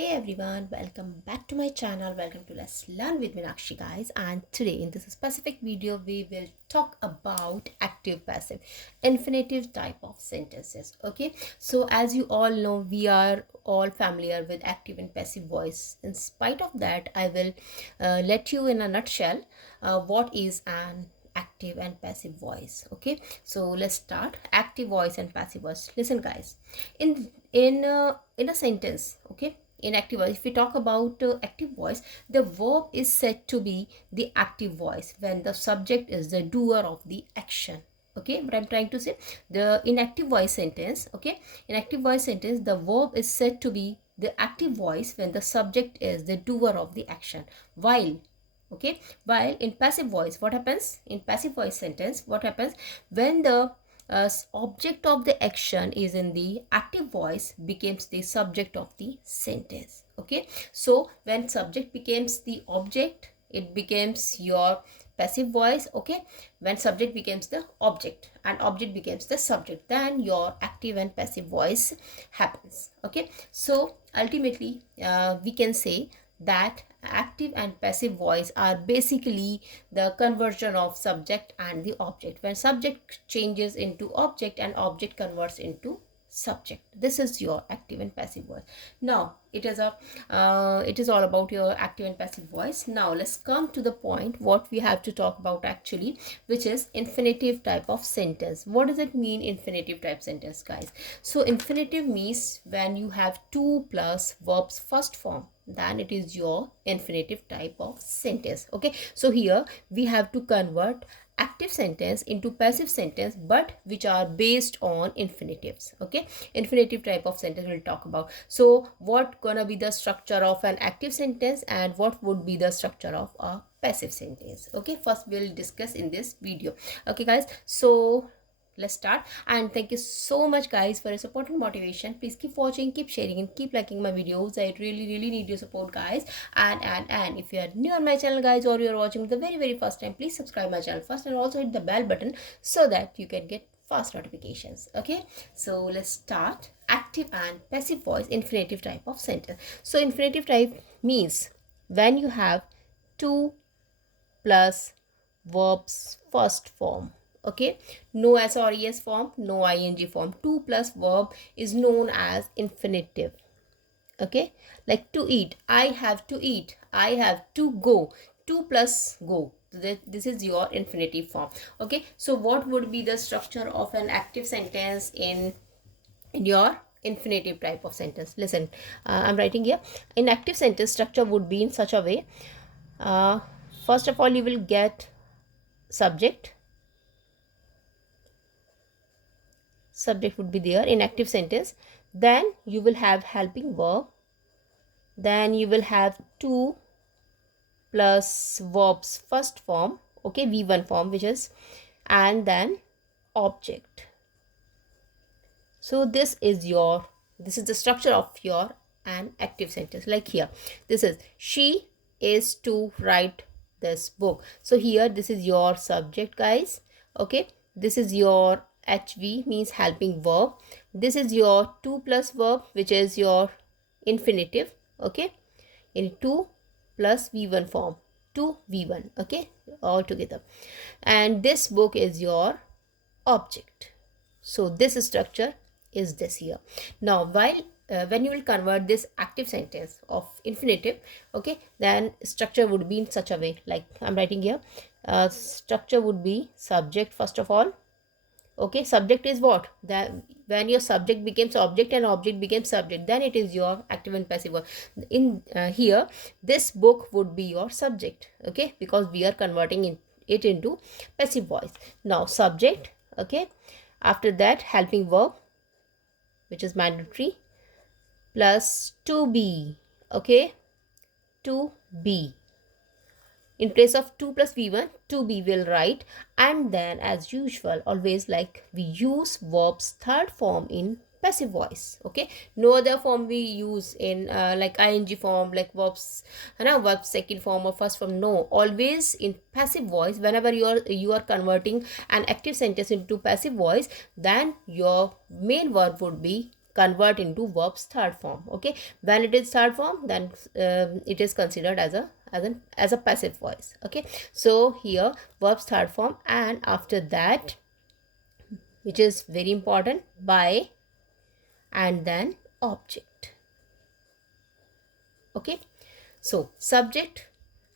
Hey everyone, welcome back to my channel. Welcome to Let's Learn with Meenakshi guys. And today in this specific video we will talk about active passive infinitive type of sentences. Okay, so as you all know, we are all familiar with active and passive voice. In spite of that, I will let you in a nutshell what is an active and passive voice. Okay, so let's start. Active voice and passive voice. Listen guys, in a sentence, okay, in active voice, if we talk about active voice, the verb is said to be the active voice when the subject is the doer of the action. Okay, what I'm trying to say, the inactive voice sentence, okay, in active voice sentence the verb is said to be the active voice when the subject is the doer of the action. While in passive voice, what happens in passive voice sentence, what happens when the object of the action is in the active voice becomes the subject of the sentence. Okay, so when subject becomes the object, it becomes your passive voice. Okay, when subject becomes the object and object becomes the subject, then your active and passive voice happens. Okay, so ultimately we can say that active and passive voice are basically the conversion of subject and the object. When subject changes into object and object converts into subject, this is your active and passive voice. Now it is all about your active and passive voice. Now let's come to the point what we have to talk about actually, which is infinitive type of sentence. What does it mean, infinitive type sentence guys? So infinitive means when you have two plus verbs first form, then it is your infinitive type of sentence. Okay, so here we have to convert active sentence into passive sentence, but which are based on infinitives. Okay, infinitive type of sentence we'll talk about. So what gonna be the structure of an active sentence and what would be the structure of a passive sentence? Okay, first we'll discuss in this video. Okay guys, so let's start. And thank you so much guys for your support and motivation. Please keep watching, keep sharing, and keep liking my videos. I really need your support guys. And if you are new on my channel guys, or you're watching the very first time, please subscribe my channel first and also hit the bell button so that you can get fast notifications. Okay, so let's start. Active and passive voice infinitive type of sentence. So infinitive type means when you have two plus verbs first form. Okay, no s or es form, no ing form. Two plus verb is known as infinitive. Okay, like to eat, I have to eat, I have to go. Two plus go, this is your infinitive form. Okay, so what would be the structure of an active sentence in your infinitive type of sentence? Listen, I'm writing here. In active sentence, structure would be in such a way, first of all you will get subject would be there in active sentence, then you will have helping verb, then you will have two plus verbs first form, okay, v1 form, which is, and then object. So this is the structure of your an active sentence. Like here, this is, she is to write this book. So here this is your subject guys. Okay, this is your HV, means helping verb. This is your two plus verb, which is your infinitive. Okay, in 2 plus v1 form, 2v1. Okay, all together. And this book is your object. So this structure is this here. Now while when you will convert this active sentence of infinitive, okay, then structure would be in such a way, like I'm writing here. Structure would be subject first of all. Okay, subject is what, that when your subject becomes object and object becomes subject, then it is your active and passive voice. In here, this book would be your subject. Okay, because we are converting it into passive voice. Now subject, okay, after that helping verb, which is mandatory, plus to be. Okay, to be. In place of 2 plus v1, to be will write. And then as usual, always like we use verbs third form in passive voice. Okay, no other form we use in like ing form, like verbs, verb second form or first form. No, always in passive voice. Whenever you are converting an active sentence into passive voice, then your main verb would be convert into verb's third form. Okay, when it is third form, then it is considered as a passive voice. Okay, so here verb's third form, and after that, which is very important, by and then object. Okay, so subject,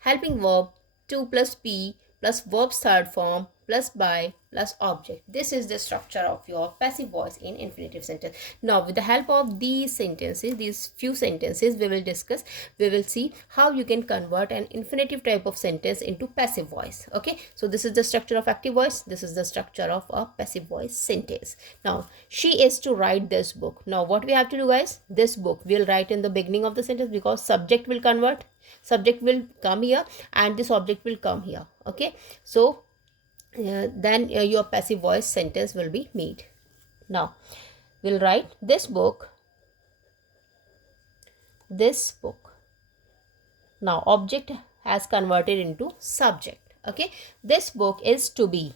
helping verb, to plus be plus verb's third form plus by plus object. This is the structure of your passive voice in infinitive sentence. Now with the help of these sentences, these few sentences we will discuss, we will see how you can convert an infinitive type of sentence into passive voice. Okay, so this is the structure of active voice, this is the structure of a passive voice sentence. Now she is to write this book. Now what we have to do, guys, this book we'll write in the beginning of the sentence, because subject will convert, subject will come here and this object will come here. Okay, so then your passive voice sentence will be made. Now we'll write this book, this book. Now object has converted into subject. Okay, this book is to be.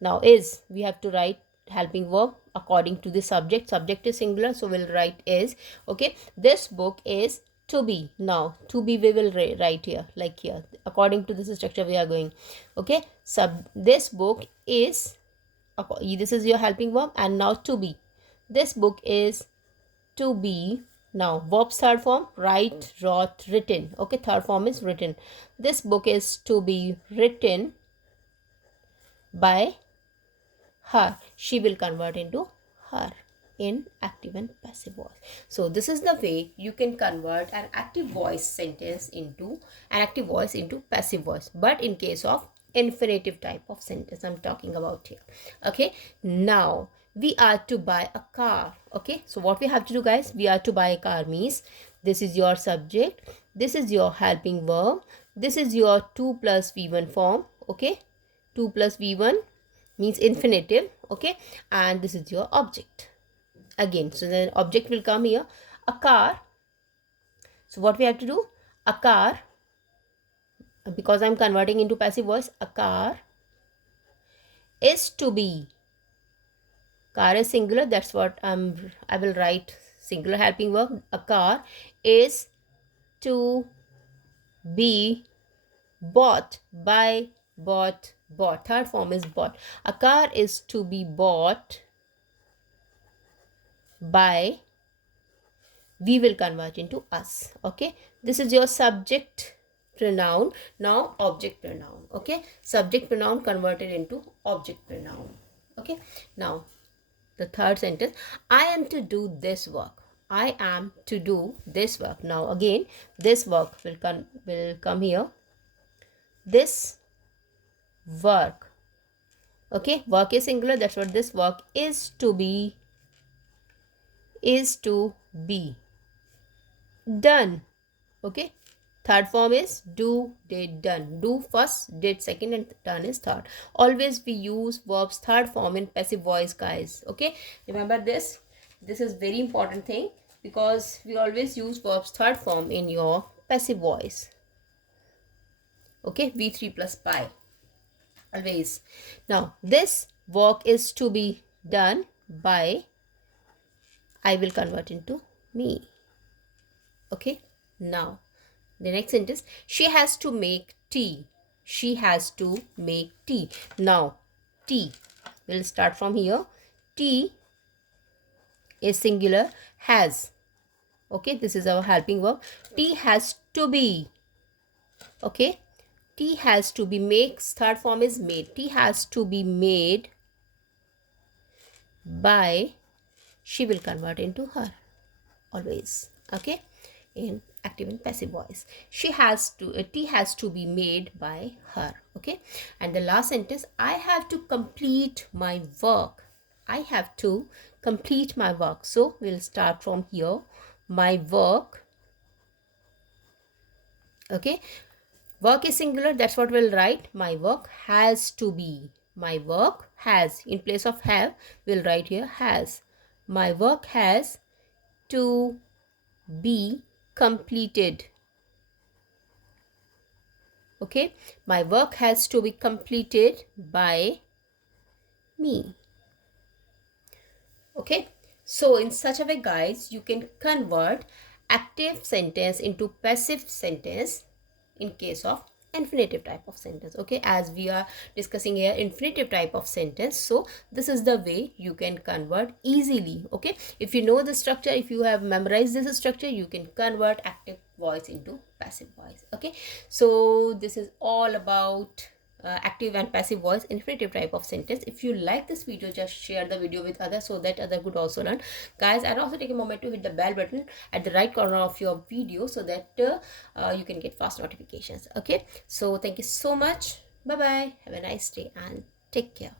Now is, we have to write helping verb according to the subject, subject is singular, so we'll write is. Okay, this book is to be. Now to be we will write here, like here, according to this structure we are going. Okay, this book is, this is your helping verb, and now to be, this book is to be. Now verb's third form, write, wrote, written. Okay, third form is written. This book is to be written by her. She will convert into her in active and passive voice. So this is the way you can convert an active voice sentence into an active voice into passive voice, but in case of infinitive type of sentence I'm talking about here. Okay, now we are to buy a car. Okay, so what we have to do, guys, we are to buy a car means this is your subject, this is your helping verb, this is your 2 plus v1 form. Okay, 2 plus v1 means infinitive. Okay, and this is your object again, so then object will come here, a car. So what we have to do, a car, because I'm converting into passive voice, a car is to be, car is singular, that's what I will write singular helping verb, a car is to be bought by, bought, third form is bought, a car is to be bought by, we will convert into us. Okay, this is your subject pronoun. Now object pronoun. Okay, subject pronoun converted into object pronoun. Okay, now the third sentence, I am to do this work, I am to do this work. Now again this work will come here, this work. Okay, work is singular, that's what this work is to be, done. Okay, third form is do, did, done. Do first, did second, and done is third. Always we use verbs third form in passive voice, guys. Okay, remember this, this is very important thing, because we always use verbs third form in your passive voice. Okay, v3 plus by, always. Now this work is to be done by, I will convert into me. Okay, now the next sentence, she has to make tea, she has to make tea. Now tea, we'll start from here, tea is singular, has. Okay, this is our helping verb, tea has to be. Okay, tea has to be, makes, third form is made, tea has to be made by, she will convert into her, always. Okay, in active and passive voice, she has to, tea has to be made by her. Okay, and the last sentence, I have to complete my work, I have to complete my work. So we'll start from here, my work. Okay, work is singular, that's what we'll write, my work has to be, my work has, in place of have we'll write here has, my work has to be completed. Okay, my work has to be completed by me. Okay, So in such a way, guys, you can convert active sentence into passive sentence in case of infinitive type of sentence. Okay, as we are discussing here infinitive type of sentence, so this is the way you can convert easily. Okay, if you know the structure, if you have memorized this structure, you can convert active voice into passive voice. Okay, so this is all about active and passive voice infinitive type of sentence. If you like this video, just share the video with others so that other could also learn. Guys, and also take a moment to hit the bell button at the right corner of your video so that you can get fast notifications. Okay, so thank you so much. Bye bye, have a nice day and take care.